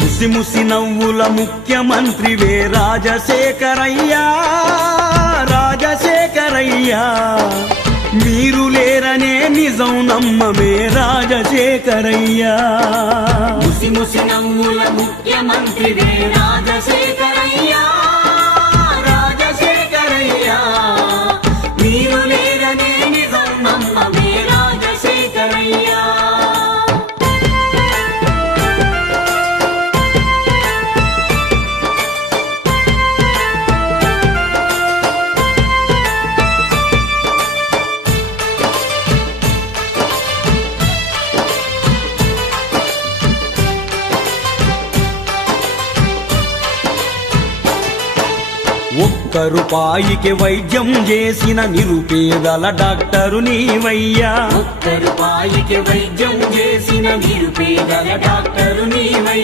ముసి ముసి నవ్వుల ముఖ్యమంత్రివే రాజశేఖరయ్యా, రాజశేఖరయ్యా. మీరు లేరనే నిజం నమ్మమే రాజశేఖరయ్యా. ముసి ముసి నవ్వుల ముఖ్యమంత్రివే రాజశేఖరయ్యా, రాజశేఖరయ్యా. మీరు లేరనే నిజం నమ్మమే రాజశేఖరయ్యా. ఒక్క రూపాయికి వైద్యం చేసిన నిరుపేదల డాక్టరు నీవయ్యా. ఒక్క రూపాయికి వైద్యం చేసిన నిరుపేదల డాక్టరు నీవయ్యా.